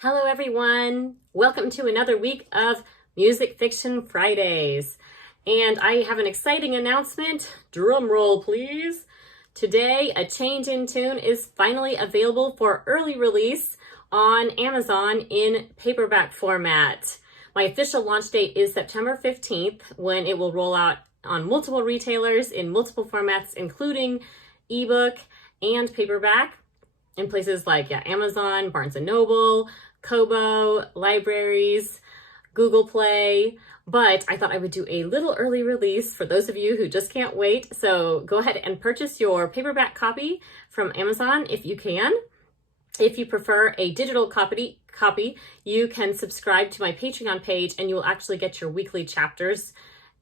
Hello everyone! Welcome to another week of Music Fiction Fridays. And I have an exciting announcement. Drum roll, please. Today, A Change in Tune is finally available for early release on Amazon in paperback format. My official launch date is September 15th, when it will roll out on multiple retailers in multiple formats, including ebook and paperback, in places like Amazon, Barnes & Noble, Kobo, libraries, Google Play, but I thought I would do a little early release for those of you who just can't wait. So go ahead and purchase your paperback copy from Amazon if you can. If you prefer a digital copy, you can subscribe to my Patreon page and you will actually get your weekly chapters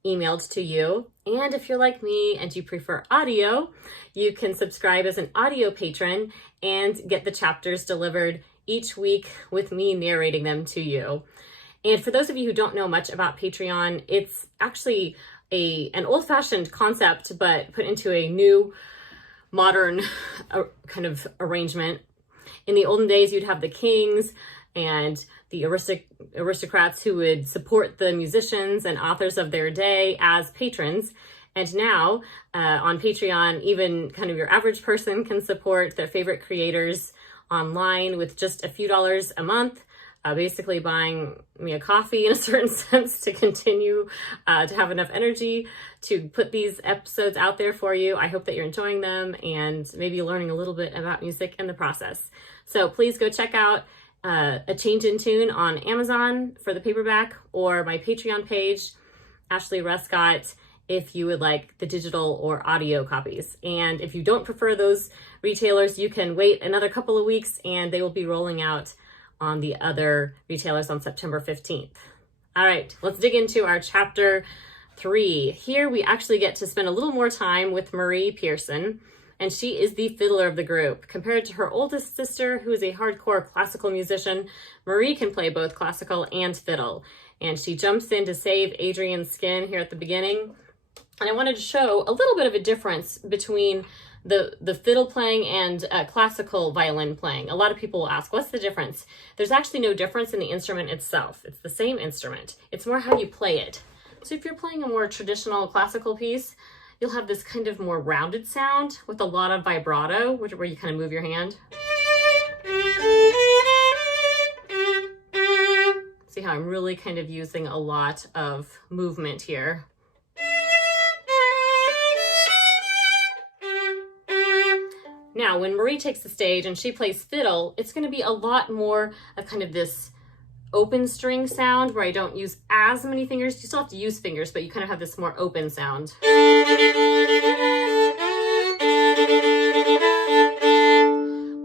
emailed to you. And if you're like me and you prefer audio, you can subscribe as an audio patron and get the chapters delivered each week with me narrating them to you. And for those of you who don't know much about Patreon, it's actually an old-fashioned concept, but put into a new, modern kind of arrangement. In the olden days, you'd have the kings and the aristocrats who would support the musicians and authors of their day as patrons. And now on Patreon, even kind of your average person can support their favorite creators online with just a few dollars a month, basically buying me a coffee in a certain sense to continue to have enough energy to put these episodes out there for you. I hope that you're enjoying them and maybe learning a little bit about music in the process. So please go check out A Change in Tune on Amazon for the paperback, or my Patreon page, Ashley Ruscott, if you would like the digital or audio copies. And if you don't prefer those retailers, you can wait another couple of weeks and they will be rolling out on the other retailers on September 15th. All right, let's dig into our chapter 3. Here we actually get to spend a little more time with Marie Pearson, and she is the fiddler of the group. Compared to her oldest sister, who is a hardcore classical musician, Marie can play both classical and fiddle. And she jumps in to save Adrian's skin here at the beginning. And I wanted to show a little bit of a difference between the fiddle playing and classical violin playing. A lot of people will ask, what's the difference? There's actually no difference in the instrument itself. It's the same instrument. It's more how you play it. So if you're playing a more traditional classical piece, you'll have this kind of more rounded sound with a lot of vibrato, where you kind of move your hand. See how I'm really kind of using a lot of movement here. Now, when Marie takes the stage and she plays fiddle, it's going to be a lot more of kind of this open string sound where I don't use as many fingers. You still have to use fingers, but you kind of have this more open sound.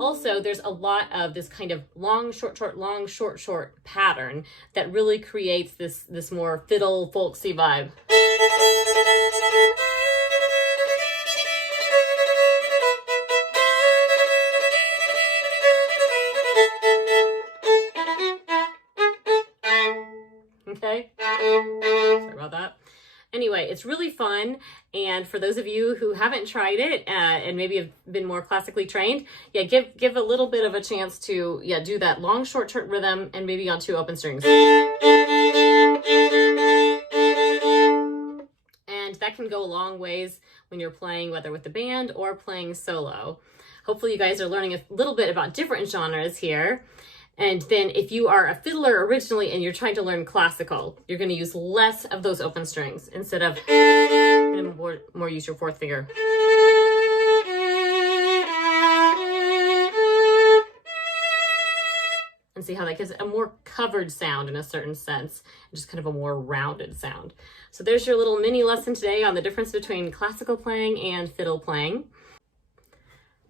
Also, there's a lot of this kind of long, short, short, long, short, short pattern that really creates this more fiddle folksy vibe. Okay, sorry about that. Anyway, it's really fun, and for those of you who haven't tried it and maybe have been more classically trained, give a little bit of a chance to do that long, short rhythm and maybe on 2 open strings. And that can go a long ways when you're playing, whether with the band or playing solo. Hopefully you guys are learning a little bit about different genres here. And then if you are a fiddler originally and you're trying to learn classical, you're going to use less of those open strings instead of more use your 4th finger. And see how that gives a more covered sound in a certain sense, just kind of a more rounded sound. So there's your little mini lesson today on the difference between classical playing and fiddle playing.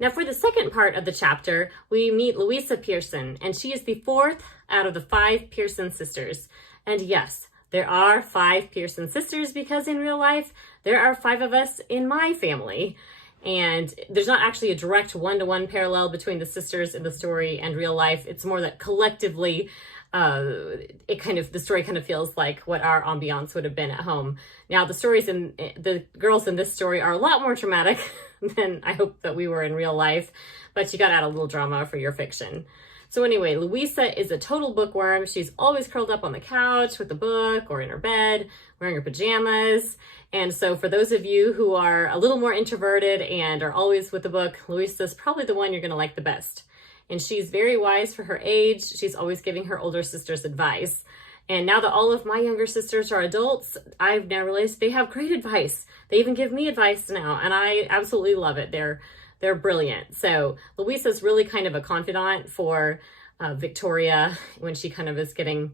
Now for the second part of the chapter, we meet Louisa Pearson, and she is the 4th out of the 5 Pearson sisters. And yes, there are 5 Pearson sisters because in real life, there are 5 of us in my family. And there's not actually a direct one-to-one parallel between the sisters in the story and real life. It's more that collectively, the story kind of feels like what our ambiance would have been at home. Now, the girls in this story are a lot more dramatic than I hope that we were in real life, but you got to add a little drama for your fiction. So anyway, Louisa is a total bookworm. She's always curled up on the couch with a book or in her bed, wearing her pajamas. And so for those of you who are a little more introverted and are always with the book, Louisa's probably the one you're going to like the best. And she's very wise for her age. She's always giving her older sisters advice. And now that all of my younger sisters are adults, I've now realized they have great advice. They even give me advice now, and I absolutely love it. They're brilliant. So Louisa's really kind of a confidant for Victoria when she kind of is getting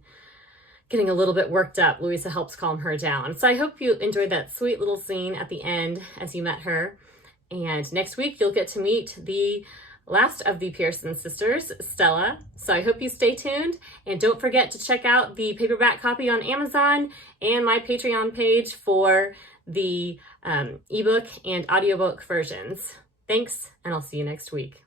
a little bit worked up. Louisa helps calm her down. So I hope you enjoyed that sweet little scene at the end as you met her. And next week you'll get to meet the last of the Pearson sisters, Stella. So I hope you stay tuned, and don't forget to check out the paperback copy on Amazon and my Patreon page for the ebook and audiobook versions. Thanks, and I'll see you next week.